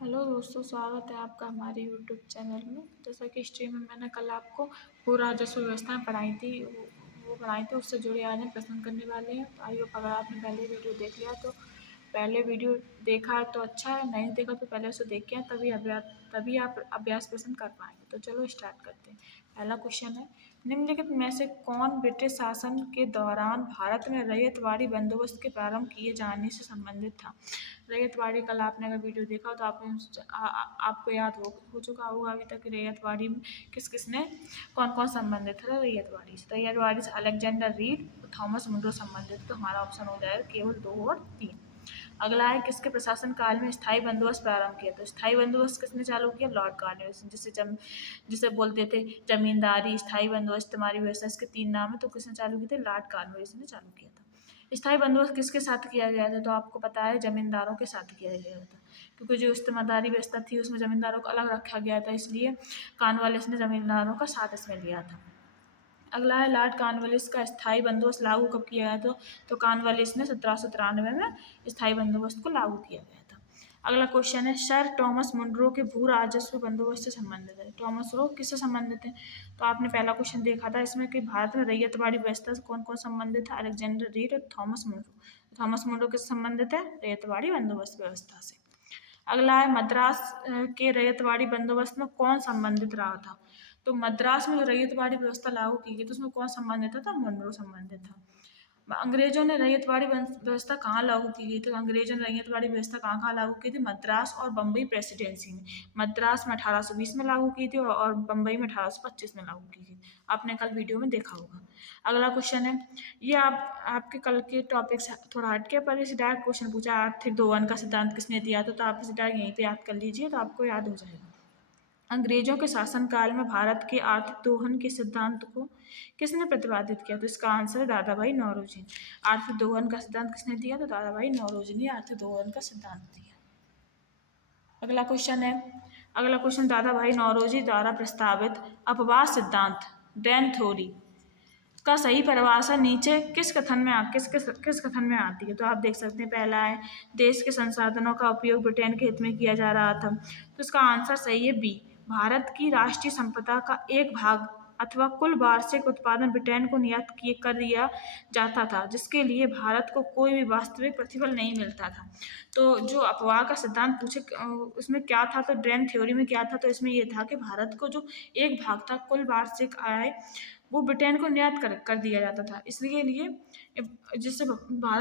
Hello दोस्तों, स्वागत है आपका हमारे यूट्यूब चैनल में। जैसा कि स्ट्रीम में मैंने कल आपको भू राजस्व व्यवस्थाएँ पढ़ाई थी, वो पढ़ाई थी, उससे जुड़े आज हम प्रश्न करने वाले हैं। तो आइए, अगर आपने पहले वीडियो देख लिया तो पहले वीडियो देखा है तो अच्छा है, नहीं देखा तो पहले उसे देख के आए, तभी आप अभ्यास प्रश्न कर पाएंगे। तो चलो स्टार्ट करते हैं। पहला क्वेश्चन है, निम्नलिखित में से कौन ब्रिटिश शासन के दौरान भारत में रैयतवाड़ी बंदोबस्त के प्रारंभ किए जाने से संबंधित था? रैयतवाड़ी, कल आपने अगर वीडियो देखा हो तो आपको याद हो चुका होगा अभी तक रैयतवाड़ी में किस किस ने कौन कौन संबंधित था रैयतवाड़ी से। रैयतवाड़ी से अलेक्जेंडर रीड, थॉमस मुंड्रो संबंधित। तो हमारा ऑप्शन हो जाएगा केवल 2 और 3। अगला है, किसके प्रशासन काल में स्थायी बंदोबस्त प्रारंभ किया? तो स्थायी बंदोबस्त किसने चालू किया? लॉर्ड कॉर्नवालिस, जिसे बोलते थे जमींदारी, स्थायी बंदोबस्त, तुम्हारी व्यवस्था, इसके 3 नाम है। तो किसने चालू किए थे? लॉर्ड कॉर्नवालिस ने चालू किया था। स्थायी बंदोबस्त किसके साथ किया गया था? तो आपको पता है जमींदारों के साथ किया गया था, क्योंकि जो इस्तेमालदारी व्यवस्था थी उसमें जमींदारों को अलग रखा गया था, इसलिए कॉर्नवालिस ने जमींदारों का साथ इसमें लिया था। अगला है, लॉर्ड कॉर्नवालिस का स्थायी बंदोबस्त लागू कब किया गया था? तो कॉर्नवालिस ने 1793 में स्थायी बंदोबस्त को लागू किया गया था। अगला क्वेश्चन है, सर टॉमस मुंड्रो के भू राजस्व बंदोबस्त से संबंधित है। टॉमस मुंड्रो किससे संबंधित है? तो आपने पहला क्वेश्चन देखा था इसमें कि भारत में रैयतवाड़ी व्यवस्था से कौन कौन संबंधित है? अलेक्जेंडर रीड और थॉमस मुंड्रो। थॉमस मुंड्रो किससे संबंधित है? रैयतवाड़ी बंदोबस्त व्यवस्था से। अगला है, मद्रास के रैयतवाड़ी बंदोबस्त में कौन संबंधित रहा था? तो मद्रास में जो रैयतवाड़ी व्यवस्था लागू की गई तो उसमें कौन संबंधित था? तो मुंड्रो संबंधित था। अंग्रेजों ने रैयतवाड़ी व्यवस्था कहाँ लागू की गई? तो अंग्रेजों ने रैयतवाड़ी व्यवस्था कहाँ कहाँ लागू की थी? मद्रास और बम्बई प्रेसिडेंसी में। मद्रास में 1820 में लागू की थी और बम्बई में 1825 में लागू की थी। आपने कल वीडियो में देखा होगा। अगला क्वेश्चन है, ये आपके कल के टॉपिक से थोड़ा हटके, पर इसे डायरेक्ट क्वेश्चन पूछा, आर्थिक दोहन का सिद्धांत किसने दिया था? तो आप इसे डायरेक्ट यहीं पे याद कर लीजिए तो आपको याद हो जाएगा। अंग्रेजों के शासनकाल में भारत के आर्थिक दोहन के सिद्धांत को किसने प्रतिपादित किया? तो इसका आंसर है दादा भाई नौरोजी। आर्थिक दोहन का सिद्धांत किसने दिया? तो दादा भाई नौरोजी ने आर्थिक दोहन का सिद्धांत दिया। अगला क्वेश्चन, दादा भाई नौरोजी द्वारा प्रस्तावित अपवाद सिद्धांत, डैन थ्योरी का सही परिभाषा नीचे किस कथन में आती है? तो आप देख सकते हैं, पहला है, देश के संसाधनों का उपयोग ब्रिटेन के हित में किया जा रहा था। तो इसका आंसर सही है बी, भारत की राष्ट्रीय संपदा का एक भाग अथवा कुल वार्षिक उत्पादन ब्रिटेन को निर्यात कर दिया जाता था, जिसके लिए भारत को कोई भी वास्तविक प्रतिफल नहीं मिलता था। तो जो अपवाह का सिद्धांत पूछे उसमें क्या था? तो ड्रेन थ्योरी में क्या था? तो इसमें यह था कि भारत को जो एक भाग था कुल वार्षिक आय, वो ब्रिटेन को निर्यात कर दिया जाता था, इसलिए जिससे भारत